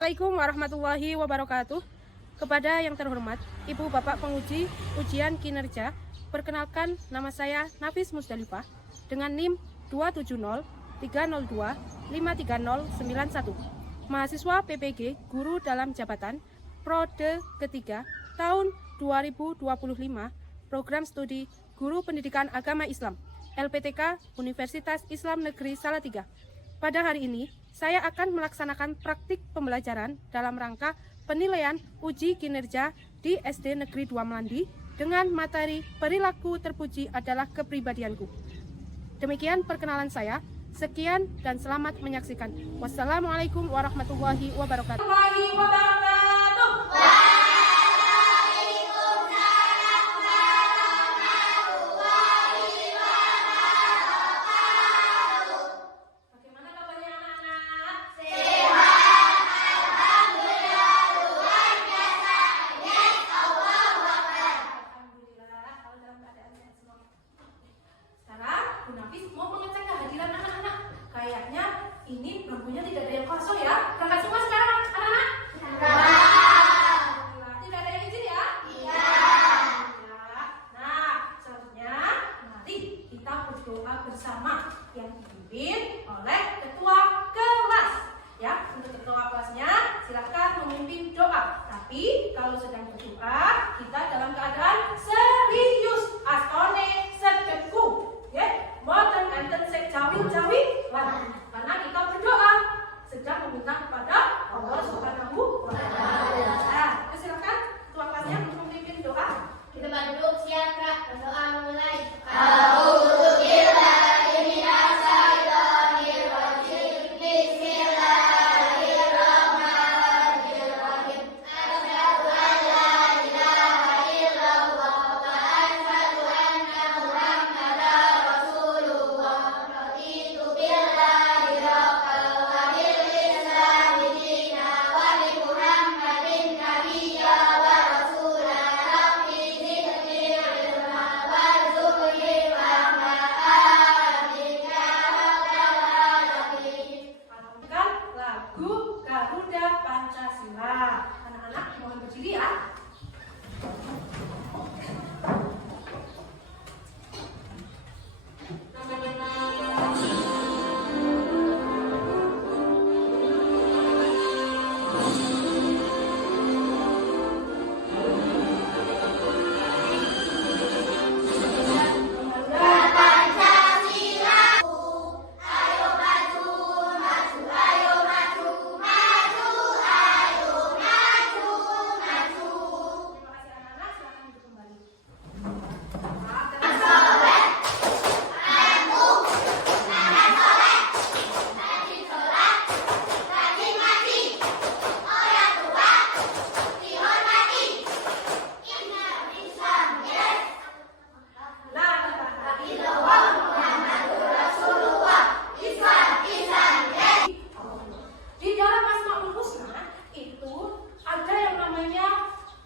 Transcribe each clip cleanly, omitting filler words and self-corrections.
Assalamualaikum warahmatullahi wabarakatuh. Kepada yang terhormat Ibu Bapak Penguji Ujian Kinerja, perkenalkan nama saya Nafis Musdalifah dengan NIM 27030253091. Mahasiswa PPG Guru dalam Jabatan Prode ketiga tahun 2025, Program Studi Guru Pendidikan Agama Islam, LPTK Universitas Islam Negeri Salatiga. Pada hari ini, saya akan melaksanakan praktik pembelajaran dalam rangka penilaian uji kinerja di SD Negeri 2 Melandi dengan materi perilaku terpuji adalah kepribadianku. Demikian perkenalan saya. Sekian dan selamat menyaksikan. Wassalamualaikum warahmatullahi wabarakatuh. Nafis mau mengecek kehadiran anak-anak. Kayaknya ini bangkunya tidak ada yang kosong ya. Berangkat semua sekarang anak-anak? Tidak ada yang izin ya? Iya. Nah, selanjutnya mari kita berdoa bersama yang dipimpin oleh ketua kelas. Ya, untuk ketua kelasnya silakan memimpin doa. Tapi kalau sedang berdoa, kita dalam keadaan serius. Astone sedeku. Ya. Boten enten sek cawi-cawi lan karena kita berdoa sedang meminta kepada Allah Subhanahu wa taala. Silakan ketua kelasnya untuk memimpin doa. Kita duduk siap Kak, berdoa mulai. Garuda Pancasila. Anak-anak mohon berdiri ya.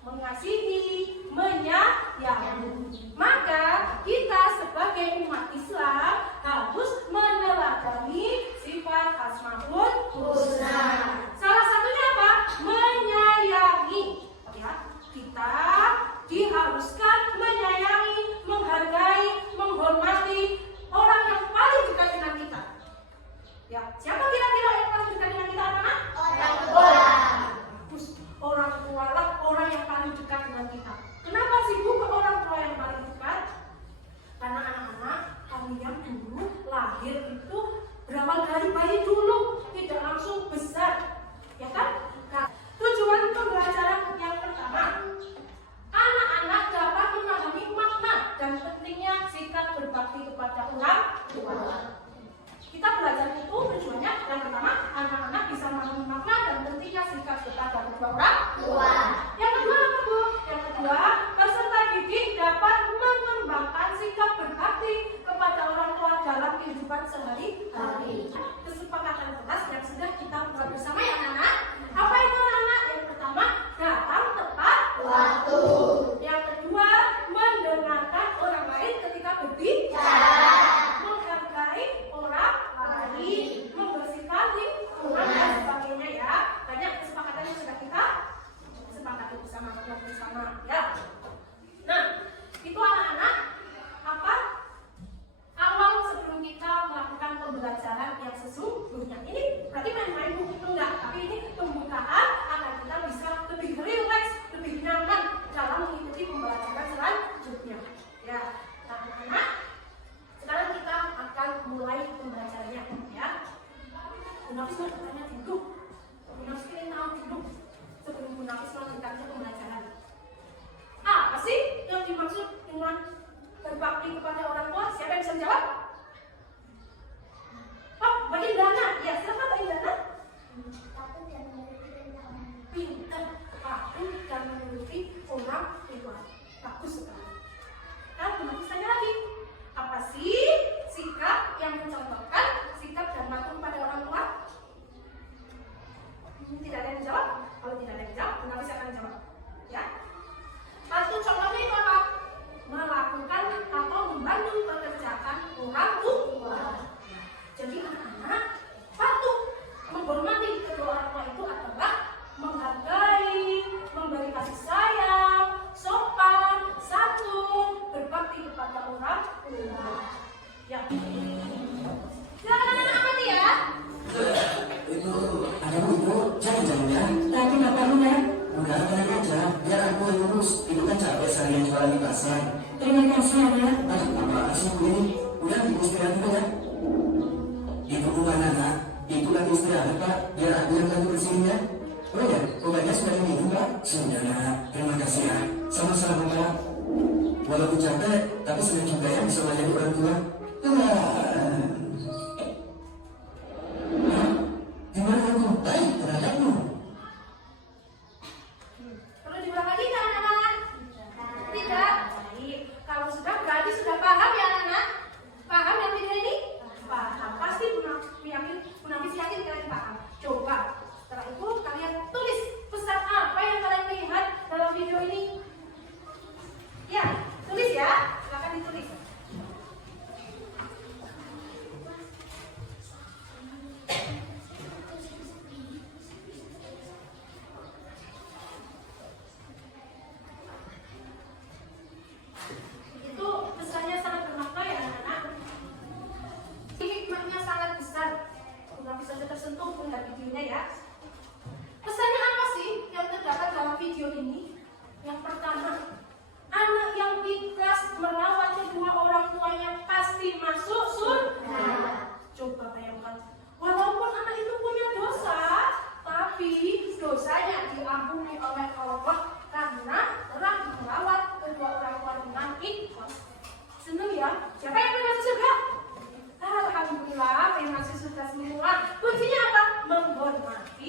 Mengasihi, menyayangi. Maka kita sebagai umat Islam harus meneladani sifat Asmaul Husna. Salah satunya apa? Menyayangi. Ya, kita diharuskan menyayangi, menghargai, menghormati orang yang paling dekat dengan kita. Ya, siapa kira-kira yang paling dekat dengan kita, anak-anak? Orang tua. Orang tua lah orang yang paling dekat dengan kita. Kenapa sih Bu ke orang tua yang paling dekat? Karena anak-anak kalian dulu lahir itu berawal dari bayi dulu, tidak langsung besar, ya kan? Nah, tujuan pembelajaran yang pertama, anak-anak dapat memahami makna dan pentingnya sikap berbakti kepada orang tua. Kita belajar itu tujuannya yang pertama Munafis mau bertanya duduk. Munafis ini tahu duduk. Sebelum munafis melanjutkan pembelajaran. Apa sih yang dimaksud dengan berbakti kepada orang tua? Siapa yang bisa menjawab? Oh, Mbak Indana. Ya, silakan Mbak Indana. Pintar, patuh, dan menuruti orang tua. Bagus sekali. Nah, munafis tanya lagi. Apa sih sikap yang mencontohkan sikap dan patuh pada orang tua? Tidak ada yang menjawab. Kalau tidak ada yang menjawab, munafis akan menjawab. Ya. Patuh contohnya itu apa? Melakukan atau membantu pekerjaan orang tua. Jadi anak-anak patuh menghormati kedua orang tua itu adalah menghargai, memberi kasih sayang, sopan, santun, berbakti kepada orang tua. Ya. Silakan anak-anak amati ya. Itu ada ibu, jangan ya. Tapi makannya udah tenang aja, biar aku yang urus. Itu kan capek seharian jualan di pasar. Terima kasih ya. Apa sih ini? Udah ibu istirahat dulu ya. Ibu kemana nak? Ibu lagi istirahat pak, biar aku yang bantu bersihin ya. Oh ya, obatnya sudah diminum pak? Sudah nak, terima kasih ya. Sama-sama pak. Walaupun capek, tapi senang juga ya bisa melayani orang tua. Gimana kamu? Baik, terhadapmu. Perlu diulang lagi kan anak-anak? Tidak. Baik. Kalau sudah berarti sudah paham ya anak-anak? Paham yang video ini? Paham. Pasti munafis yakin kalian paham. Coba setelah itu kalian tulis pesan apa yang kalian lihat dalam video ini. Ya, tulis ya. Silakan ditulis. Itu pesannya sangat bermakna ya anak-anak. Hikmahnya sangat besar. Munafis saja tersentuh melihat videonya ya. Pesannya apa sih yang terdapat dalam video ini? Yang pertama, anak yang ikhlas merawat kedua orang tuanya pasti masuk surga. Coba bayangkan, walaupun anak itu punya dosa, tapi dosanya diampuni oleh Allah karena telah merawat kedua orang tua dengan ikhlas. Seneng ya? Siapa yang pengen masuk surga? Alhamdulillah, pengen masuk surga semua. Kuncinya apa? Menghormati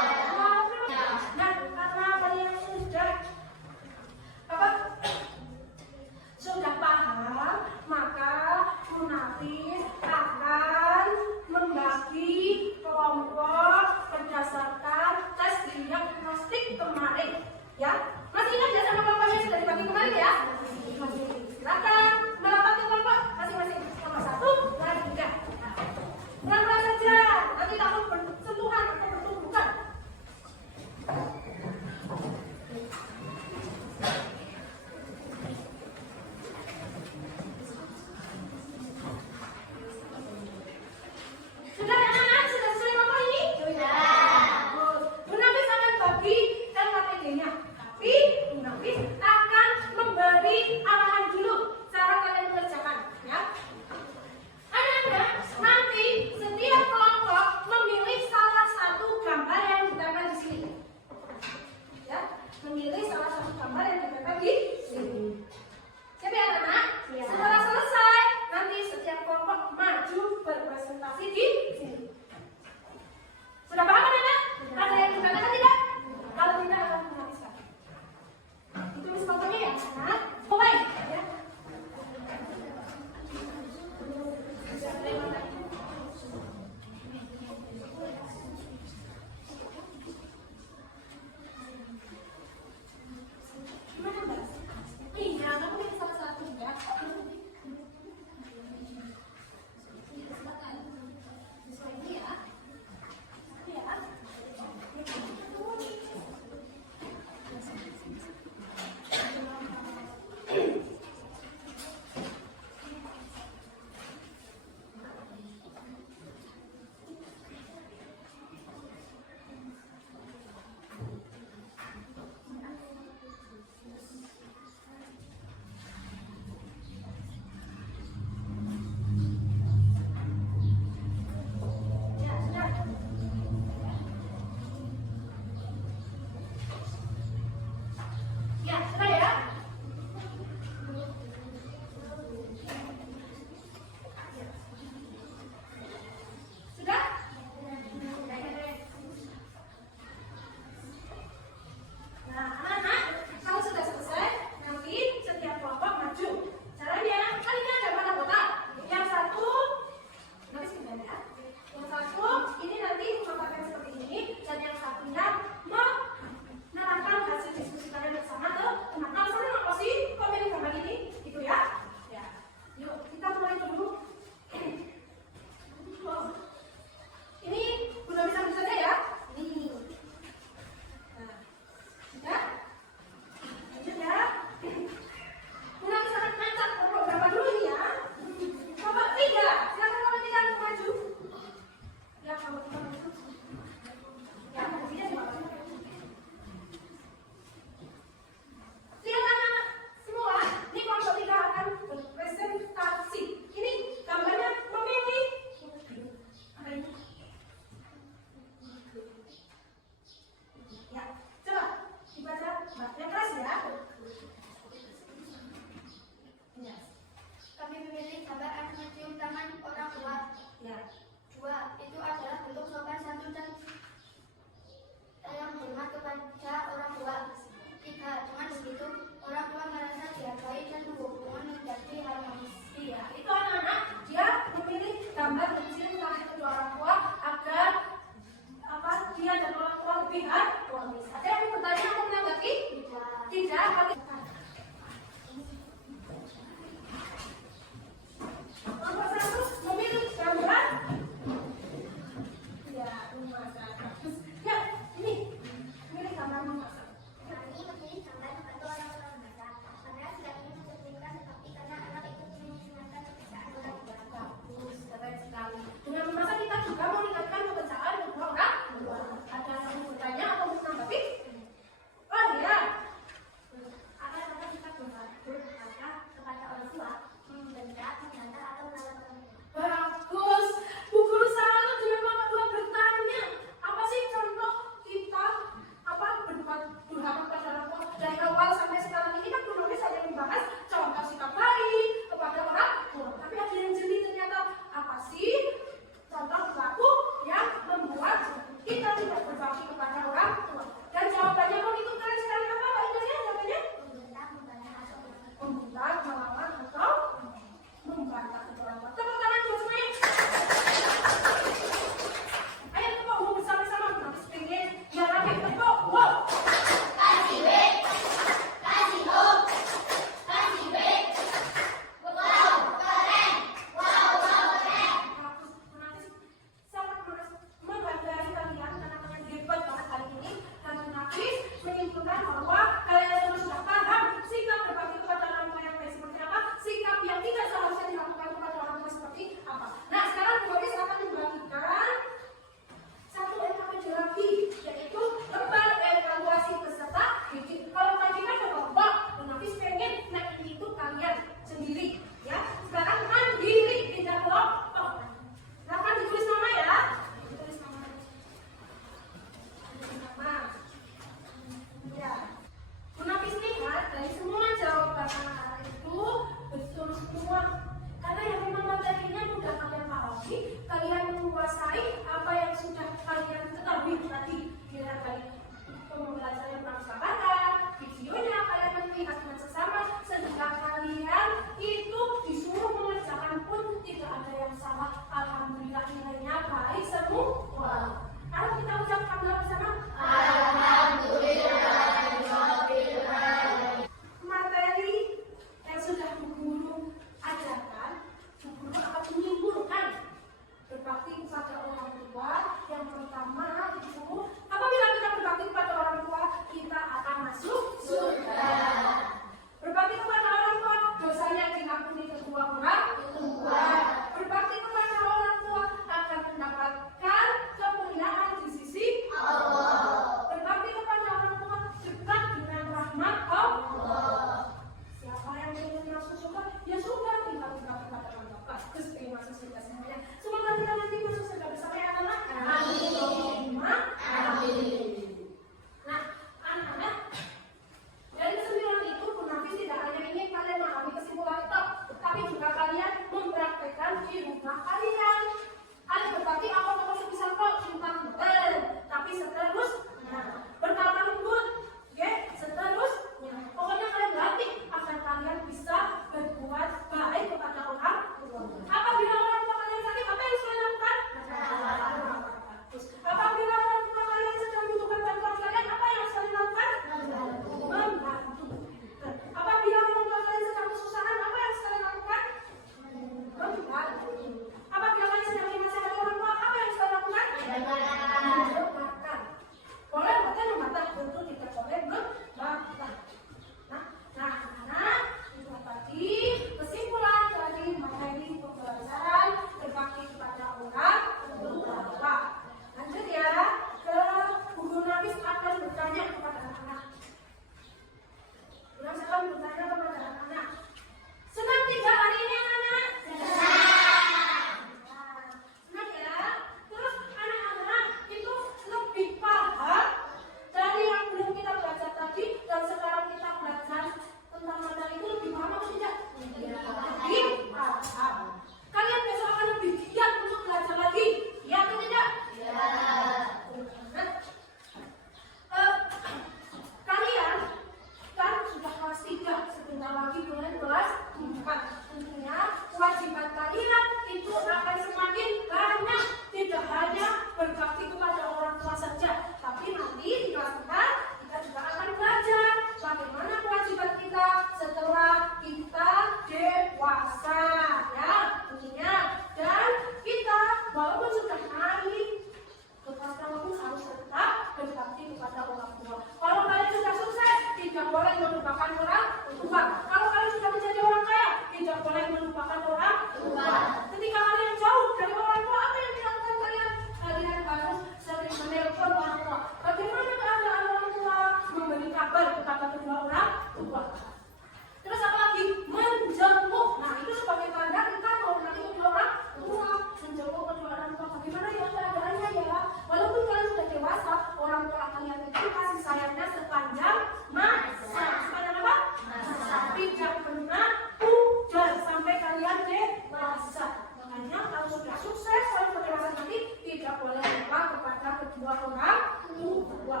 kedua orang tua.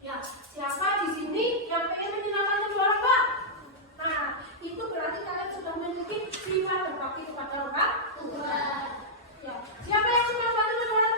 Ya, siapa di sini yang pengen menyenangkan kedua orang tua? Nah, itu berarti kalian sudah memiliki sifat berbakti kepada orang tua. Ya, siapa yang suka bantu kedua orang